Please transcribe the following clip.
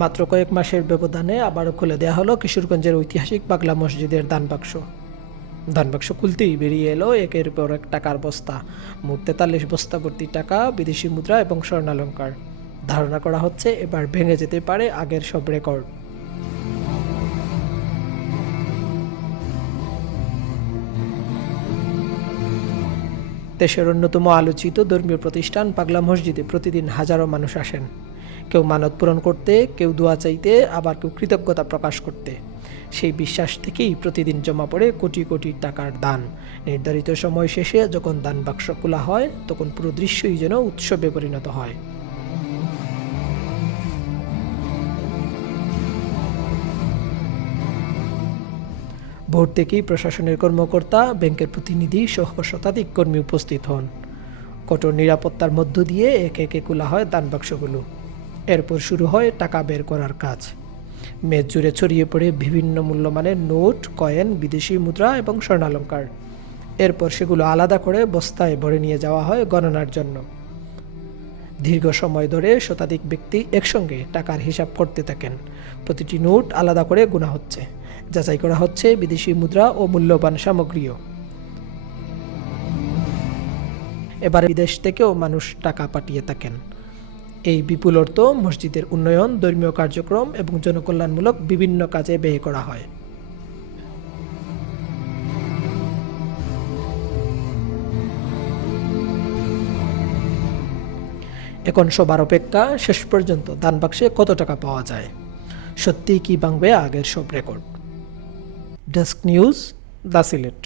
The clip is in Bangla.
মাত্র কয়েক মাসের ব্যবধানে আবারও খুলে দেওয়া হলো কিশোরগঞ্জের ঐতিহাসিক পাগলা মসজিদের দানবাক্স খুলতেই বেরিয়ে এলো একের পর এক টাকার বস্তা, মোট 43 বস্তা ভর্তি টাকা, বিদেশি মুদ্রা এবং স্বর্ণালঙ্কার। ধারণা করা হচ্ছে এবার ভেঙে যেতে পারে আগের সব রেকর্ড। দেশের অন্যতম আলোচিত ধর্মীয় প্রতিষ্ঠান পাগলা মসজিদে প্রতিদিন হাজারো মানুষ আসেন, কেউ মানত পূরণ করতে, কেউ দোয়া চাইতে, আবার কেউ কৃতজ্ঞতা প্রকাশ করতে। সেই বিশ্বাস থেকেই প্রতিদিন জমা পড়ে কোটি কোটি টাকার দান। নির্ধারিত সময় শেষে যখন দান বাক্স খোলা হয়, তখন পুরো দৃশ্যই যেন উৎসবে পরিণত হয়। ভোর থেকেই প্রশাসনের কর্মকর্তা, ব্যাংকের প্রতিনিধি সহ শতাধিক কর্মী উপস্থিত হন। কঠোর নিরাপত্তার মধ্য দিয়ে একে একে খোলা হয় দান বাক্সগুলো। এরপর শুরু হয় টাকা বের করার কাজ। মেঝ জুড়ে ছড়িয়ে পড়ে বিভিন্ন মূল্যমানের নোট, কয়েন, বিদেশি মুদ্রা এবং স্বর্ণালঙ্কার। এরপর সেগুলো আলাদা করে বস্তায় ভরে নিয়ে যাওয়া হয় গণনার জন্য। দীর্ঘ সময় ধরে শতাধিক ব্যক্তি একসঙ্গে টাকার হিসাব করতে থাকেন। প্রতিটি নোট আলাদা করে গোনা হচ্ছে, যাচাই করা হচ্ছে বিদেশি মুদ্রা ও মূল্যবান সামগ্রীও। এবার বিদেশ থেকেও মানুষ টাকা পাঠিয়ে থাকেন। এই বিপুল অর্থ মসজিদের উন্নয়ন, ধর্মীয় কার্যক্রম এবং জনকল্যাণমূলক বিভিন্ন কাজে ব্যয় করা হয়। এখন সবার অপেক্ষা, শেষ পর্যন্ত দান বাক্সে কত টাকা পাওয়া যায়। সত্যিই কি ভাঙবে আগের সব record? Desk news, the Sylhet.